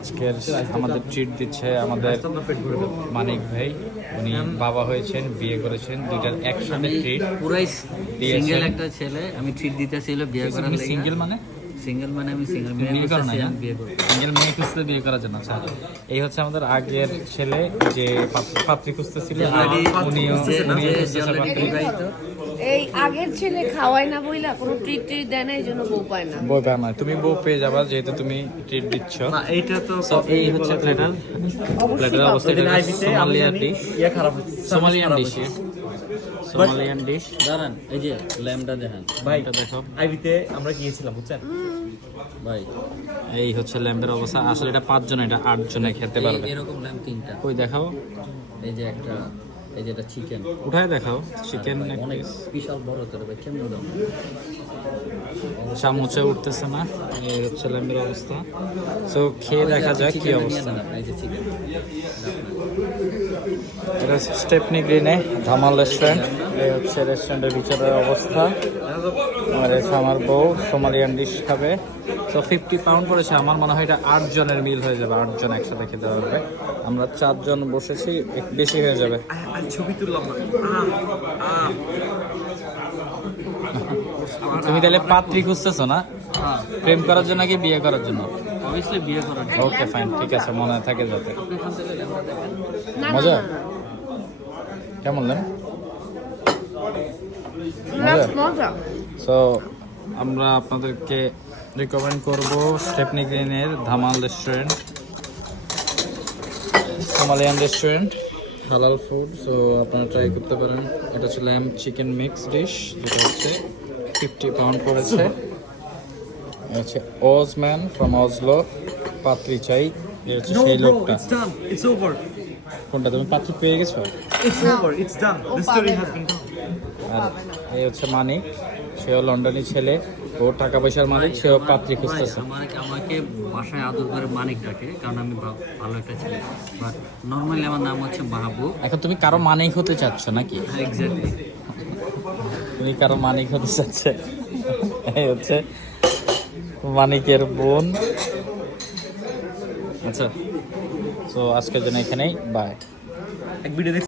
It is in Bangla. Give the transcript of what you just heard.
আজকের আমাদের ট্রিট দিচ্ছে আমাদের মানিক ভাই। উনি বাবা হয়েছেন, বিয়ে করেছেন, দুইটার একসাথে ট্রিট। পুরাই সিঙ্গেল একটা ছেলে, আমি ট্রিট দিতেছিল বিয়ে করার লাগি। সিঙ্গেল মানে সিঙ্গেল মানে আমি সিঙ্গেল মেয়ে বিয়ে করা না, খুঁজতেছি, আমি বিয়ে করব। সিঙ্গেল মেয়ে খুঁজতে বিয়ে করার জন্য। আচ্ছা, এই হচ্ছে আমাদের আগের ছেলে যে পাত্রী খুঁজতেছিল, উনিও বিবাহিত। এই আগের ছেলে খাওয়ায় না বইলা কোনো ট্রিট ট্রিট দেয় না, এই জন্য বউ পায় না। বউ পায় না, তুমি বউ পেয়ে যাবা যেহেতু তুমি ট্রিট দিচ্ছ। না এইটা তো So, এই হচ্ছে প্লেটার অবস্থা। Somalian dish, Somalian dish, Somalian dish. দাঁড়ান, এই যে ল্যাম্পটা দেখেন ভাই এটা দেখো আইভিতে আমরা গিয়েছিলাম বুঝছেন ভাই, এই হচ্ছে ল্যাম্পের অবস্থা। আসলে এটা 5 জন, এটা 8 জনে খেতে পারবে। এরকম ল্যাম্প তিনটা। কই দেখাও, এই যে একটা, এই যে এটা চিকেন, উঠায় দেখাও। চিকেন অনেক বিশাল বড় করে ভাই, কেমন দাম? চামচে উঠতেছে না। এই হচ্ছে ল্যাম্পের অবস্থা। সো খেয়ে দেখা যাক কি অবস্থা। এই যে চিকেন, এটা স্টেপনি গ্রিনে ধামাল রেস্টুরেন্ট। এই হচ্ছে রেস্টুরেন্টের ভিতরের অবস্থা। আর এটা আমার বউ সোমালিয়ান ডিশ খাবে। সো 50 পাউন্ড পড়েছে। আমার মনে হয় এটা 8 জনের মিল হয়ে যাবে, 8 জন একসাথে খেতে পারবে। আমরা 4 জন বসেছি, বেশি হয়ে যাবে। ছবি তুললাম না তুমি তাহলে পাত্রী খুঁজতেছো না, প্রেম করার জন্য কি বিয়ে করার জন্য? অবভিয়াসলি বিয়ে করার জন্য। ওকে ফাইন, ঠিক আছে, মনে থাকে যাতে। আপনি এখান থেকে ল্যাম্পটা দেখেন। না না মজা? না, কেমন লেন? না মজা। সো আমরা আপনাদেরকে রিকমেন্ড করব স্টেপনি গ্রিনের ধামাল রেস্টুরেন্ট, সোমালিয়ান রেস্টুরেন্ট, হালাল ফুড। সো আপনারা ট্রাই করতে পারেন। এটা হচ্ছে ল্যাম্প চিকেন মিক্স ডিশ, যেটা হচ্ছে 50 পাউন্ড পড়েছে। এটা হচ্ছে ওজম্যান ফ্রম অজলো, পাত্রী চাই। এটা হচ্ছে সেই লোকটা। it's over কোনটা, তুমি পাত্রী পেয়ে গেছো? it's over it's done the story has been done আর এই হচ্ছে মানিক, সেও লন্ডনী ছেলে, ও টাকা পয়সার মালিক, সেও পাত্রী খুঁজতেছে। আমাকে বাসায় আদর করে মানিক ডাকে, কারণ আমি ভালো একটা ছেলে। বাট নর্মালি আমার নাম হচ্ছে মাহবুব। এখন তুমি কারো মানিক হতে চাচ্ছ নাকি? এক্স্যাক্টলি। তুমি কারো মানিক হতে চাচ্ছে। এই হচ্ছে মানিকের বোন। আচ্ছা, তো আজকের জন্য এখানেই বাই। এক ভিডিও